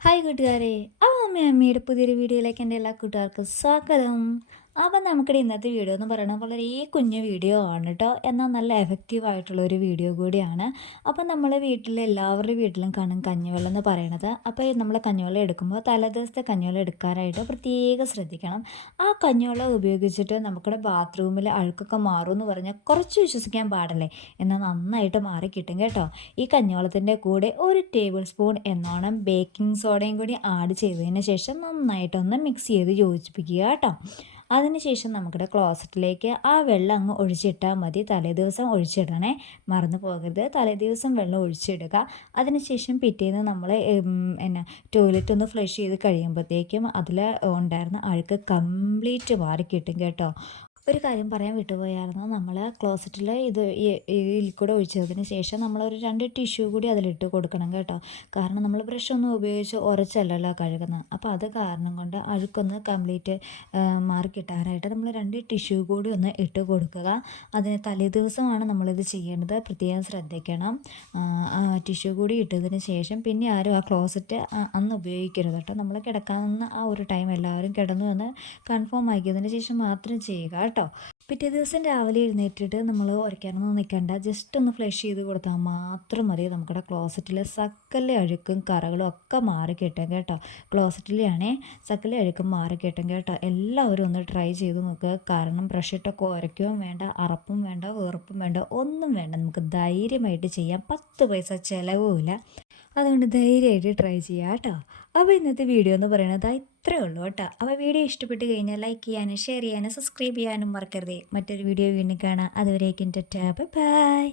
Hi കൂട്ടുകാരെ അപ്പോൾ അമ്മ അമ്മയുടെ പുതിയൊരു വീഡിയോയിലേക്ക് എന്റെ എല്ലാ കൂട്ടുകാർക്കും സ്വാഗതം. അപ്പം നമുക്കിടെ ഇന്നത്തെ വീഡിയോ എന്ന് പറയുന്നത് വളരെ കുഞ്ഞു വീഡിയോ ആണ് കേട്ടോ എന്നാൽ നല്ല എഫക്റ്റീവ് ആയിട്ടുള്ള ഒരു വീഡിയോ കൂടിയാണ്. അപ്പം നമ്മൾ വീട്ടിൽ എല്ലാവരുടെ വീട്ടിലും കാണും കഞ്ഞിവെള്ളം എന്ന് പറയണത്. അപ്പോൾ നമ്മൾ കഞ്ഞിവെള്ളം എടുക്കുമ്പോൾ തലേദിവസത്തെ കഞ്ഞിവെള്ളം എടുക്കാനായിട്ട് പ്രത്യേകം ശ്രദ്ധിക്കണം. ആ കഞ്ഞിവെള്ളം ഉപയോഗിച്ചിട്ട് നമുക്കിടെ ബാത്റൂമിൽ അഴുക്കൊക്കെ മാറും എന്ന് പറഞ്ഞാൽ കുറച്ച് വിശ്വസിക്കാൻ പാടല്ലേ? എന്നാൽ നന്നായിട്ട് മാറി കിട്ടും കേട്ടോ. ഈ കഞ്ഞിവെള്ളത്തിന്റെ കൂടെ ഒരു ടേബിൾ സ്പൂൺ എന്നോണം ബേക്കിംഗ് സോഡയും കൂടി ആഡ് ചെയ്തതിന് ശേഷം നന്നായിട്ടൊന്ന് മിക്സ് ചെയ്ത് യോജിപ്പിക്കുക കേട്ടോ. അതിനുശേഷം നമ്മുടെ ക്ലോസറ്റിലേക്ക് ആ വെള്ളം അങ്ങ് ഒഴിച്ചിട്ടാൽ മതി. തലേദിവസം ഒഴിച്ചിടണേ. മറന്നു പോകരുത്. തലേദിവസം വെള്ളം ഒഴിച്ചിടുക. അതിനുശേഷം പിറ്റേന്ന് നമ്മൾ എന്നാ ടോയ്ലറ്റ് ഒന്ന് ഫ്ലഷ് ചെയ്ത് കഴിയുമ്പോഴത്തേക്കും അതിൽ ഉണ്ടായിരുന്ന അഴുക്ക് കംപ്ലീറ്റ് മാറി കിട്ടും കേട്ടോ. ഒരു കാര്യം പറയാൻ വിട്ടുപോയായിരുന്നു. നമ്മൾ ക്ലോസറ്റിൽ ഇത് ഈ ഒഴിച്ചതിന് ശേഷം നമ്മളൊരു രണ്ട് ടിഷ്യൂ കൂടി അതിലിട്ട് കൊടുക്കണം കേട്ടോ. കാരണം നമ്മൾ ബ്രഷ് ഒന്നും ഉപയോഗിച്ച് ഉരച്ചല്ലല്ലോ കഴുകുന്നത്. അപ്പോൾ അത് കാരണം കൊണ്ട് അഴുക്കൊന്ന് കംപ്ലീറ്റ് മാറി കിട്ടാനായിട്ട് നമ്മൾ രണ്ട് ടിഷ്യൂ കൂടി ഒന്ന് ഇട്ട് കൊടുക്കുക. അതിന് തലേ ദിവസമാണ് നമ്മളിത് ചെയ്യേണ്ടത്. പ്രത്യേകം ശ്രദ്ധിക്കണം. ടിഷ്യൂ കൂടി ഇട്ടതിന് ശേഷം പിന്നെ ആരും ആ ക്ലോസറ്റ് അന്ന് ഉപയോഗിക്കരുത് കേട്ടോ. നമ്മൾ കിടക്കാവുന്ന ആ ഒരു ടൈം എല്ലാവരും കിടന്നു എന്ന് കൺഫേം ആക്കിയതിന് ശേഷം മാത്രം ചെയ്യുക കേട്ടോ. പിറ്റേ ദിവസം രാവിലെ എഴുന്നേറ്റിട്ട് നമ്മൾ ഉരയ്ക്കാനൊന്നും നിൽക്കണ്ട ജസ്റ്റ് ഒന്ന് ഫ്ലഷ് ചെയ്ത് കൊടുത്താൽ മാത്രം മതി. നമുക്കിവിടെ ക്ലോസറ്റിലെ സക്കലെ അഴുക്കും കറകളും ഒക്കെ മാറി കിട്ടും കേട്ടോ. ക്ലോസറ്റിലെയാണേ സക്കലെ അഴുക്കും മാറി കിട്ടും കേട്ടോ. എല്ലാവരും ഒന്ന് ട്രൈ ചെയ്ത് നോക്കുക. കാരണം ബ്രഷ് ഇട്ടൊക്കെ ഉരയ്ക്കുകയും വേണ്ട അറപ്പും വേണ്ട വേർപ്പും വേണ്ട ഒന്നും വേണ്ട. നമുക്ക് ധൈര്യമായിട്ട് ചെയ്യാം. പത്ത് പൈസ ചിലവുമില്ല. അതുകൊണ്ട് ധൈര്യമായിട്ട് ട്രൈ ചെയ്യുക കേട്ടോ. അപ്പോൾ ഇന്നത്തെ വീഡിയോ എന്ന് പറയുന്നത് ഇത്രയേ ഉള്ളൂ കേട്ടോ. അപ്പോൾ വീഡിയോ ഇഷ്ടപ്പെട്ട് കഴിഞ്ഞാൽ ലൈക്ക് ചെയ്യാനും ഷെയർ ചെയ്യാനും സബ്സ്ക്രൈബ് ചെയ്യാനും മറക്കരുതേ. മറ്റൊരു വീഡിയോ വീണ്ടും കാണാം. അതുവരേക്കും ടാബ് ബൈ